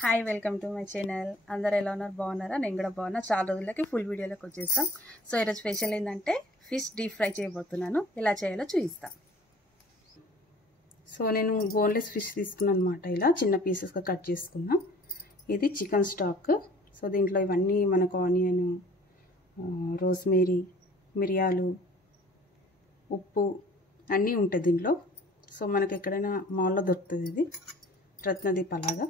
Hi welcome to my channel. అందరు ఎలా ఉన్నారు? బాగున్నారా? నేను కూడా బాగున్నా. చాలా రోజులకి ఫుల్ వీడియోలోకి వచ్చేస్తాం. సో ఈరోజు స్పెషల్ ఏంటంటే ఫిష్ డీప్ ఫ్రై చేయబోతున్నాను. ఎలా చేయాలో చూపిస్తాను. సో నేను బోన్లెస్ ఫిష్ తీసుకున్నాను అనమాట. ఇలా చిన్న పీసెస్గా కట్ చేసుకున్నా. ఇది చికెన్ స్టాక్. సో దీంట్లో ఇవన్నీ మనకు ఆనియన్, రోస్మేరీ, మిరియాలు, ఉప్పు అన్నీ ఉంటాయి దీంట్లో. సో మనకి ఎక్కడైనా మాల్లో దొరుకుతుంది ఇది, రత్నదీప్ అలాగా.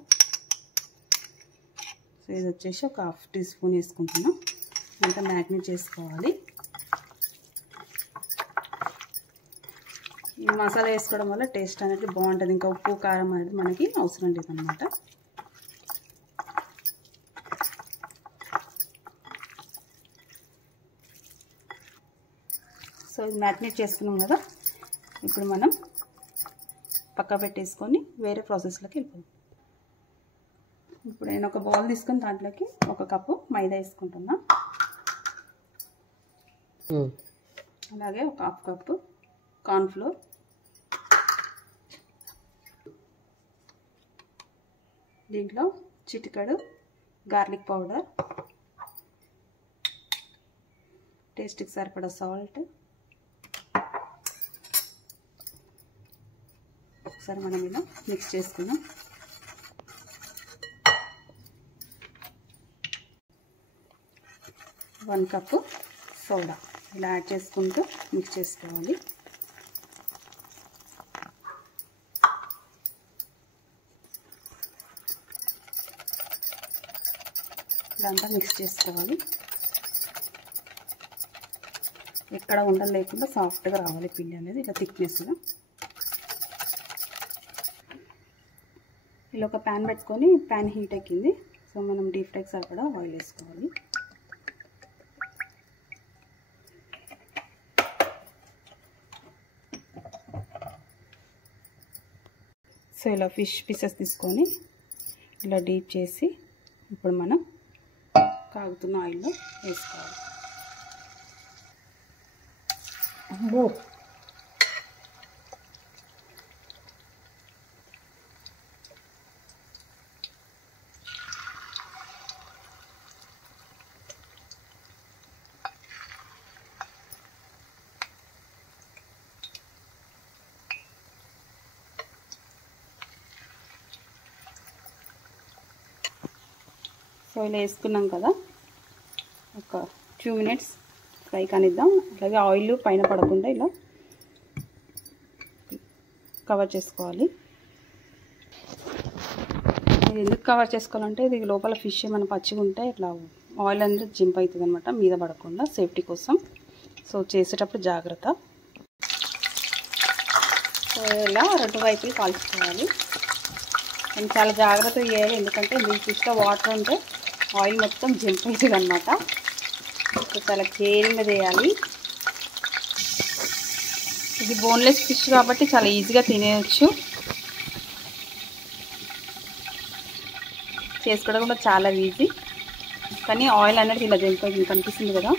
సో ఇది వచ్చేసి ఒక హాఫ్ టీ స్పూన్ వేసుకుంటున్నాం. అంతా మ్యాగ్నేట్ చేసుకోవాలి. ఈ మసాలా వేసుకోవడం వల్ల టేస్ట్ అనేది బాగుంటుంది. ఇంకా ఉప్పు కారం అనేది మనకి అవసరం లేదన్నమాట. సో ఇది మ్యాగ్నేట్ చేసుకున్నాం కదా, ఇప్పుడు మనం పక్క పెట్టేసుకొని వేరే ప్రాసెస్లోకి వెళ్ళిపోతాం. ఇప్పుడు నేను ఒక బౌల్ తీసుకొని దాంట్లోకి ఒక కప్పు మైదా వేసుకుంటున్నా. అలాగే ఒక హాఫ్ కప్పు కార్న్ఫ్లోర్, దీంట్లో చిటికెడు గార్లిక్ పౌడర్, టేస్ట్కి సరిపడా సాల్ట్. ఒకసారి మనం ఇలా మిక్స్ చేసుకుందాం. వన్ కప్పు సోడా ఇలా యాడ్ చేసుకుంటూ మిక్స్ చేసుకోవాలి. ఇదంతా మిక్స్ చేసుకోవాలి. ఎక్కడ ఉండలు లేకుండా సాఫ్ట్గా రావాలి పిండి అనేది, ఇలా థిక్నెస్గా. ఇలా ఒక ప్యాన్ పెట్టుకొని, ప్యాన్ హీట్ ఎక్కింది. సో మనం డీప్ ఫ్రైకి సరిపడా ఆయిల్ వేసుకోవాలి. సో ఇలా ఫిష్ పీసెస్ తీసుకొని ఇలా డీప్ చేసి ఇప్పుడు మనం కాగుతున్న ఆయిల్లో వేసుకోవాలి. సో ఇలా వేసుకున్నాం కదా, ఒక 2 మినిట్స్ ఫ్రై కానిద్దాం. అలాగే ఆయిల్ పైన పడకుండా ఇలా కవర్ చేసుకోవాలి. ఇది ఎందుకు కవర్ చేసుకోవాలంటే, ఇది లోపల ఫిష్ ఏమైనా పచ్చిగా ఉంటే ఇట్లా ఆయిల్ అనేది జింప్ అవుతుంది అనమాట, మీద పడకుండా సేఫ్టీ కోసం. సో చేసేటప్పుడు జాగ్రత్త. సో ఇలా 2 వైపులు కాల్చుకోవాలి. నేను చాలా జాగ్రత్తగా చేయాలి, ఎందుకంటే దీని ఫిష్లో వాటర్ ఉంటే ఆయిల్ మొత్తం జంప్ అవుతుంది అనమాట. సో చాలా కేరింగ్గా చేయాలి. ఇది బోన్లెస్ ఫిష్ కాబట్టి చాలా ఈజీగా తినేయచ్చు. చేసుకోవడం కూడా చాలా ఈజీ, కానీ ఆయిల్ అనేది ఇలా జంప్ అవుతుంది, కనిపిస్తుంది కదా.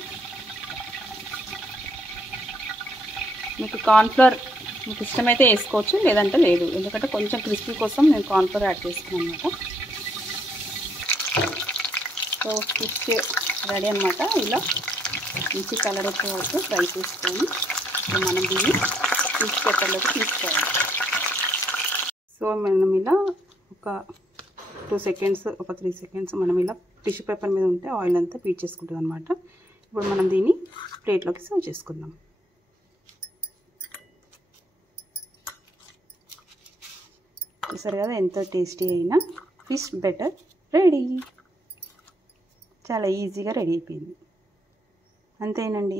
మీకు కార్న్ఫ్లోర్ మీకు ఇష్టమైతే వేసుకోవచ్చు, లేదంటే లేదు. ఎందుకంటే కొంచెం క్రిస్పీ కోసం నేను కార్న్ఫ్లోర్ యాడ్ చేసుకున్నాను అనమాట. సో ఫిష్ రెడీ అనమాట. ఇలా మంచి కలర్ వచ్చే వరకు ఫ్రై చేసుకొని మనం దీన్ని ఫిష్ పేపర్లోకి తీసుకోవాలి. సో మనం ఇలా ఒక 2 సెకండ్స్, ఒక 3 సెకండ్స్ మనం ఇలా టిష్యూ పేపర్ మీద ఉంటే ఆయిల్ అంతా పీల్ చేసుకుంటుంది అనమాట. ఇప్పుడు మనం దీన్ని ప్లేట్లోకి సర్వ్ చేసుకుందాం. చూసారు కదా, ఎంతో టేస్టీ అయిన ఫిష్ బెటర్ రెడీ. చాలా ఈజీగా రెడీ అయిపోయింది. అంతేనండి,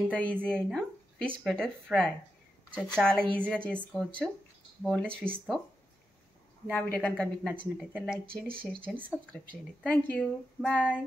ఎంతో ఈజీ అయిన ఫిష్ బెటర్ ఫ్రై. సో చాలా ఈజీగా చేసుకోవచ్చు బోన్లెస్ ఫిష్తో. నా వీడియో కనుక మీకు నచ్చినట్టయితే లైక్ చేయండి, షేర్ చేయండి, సబ్స్క్రైబ్ చేయండి. Thank you, bye.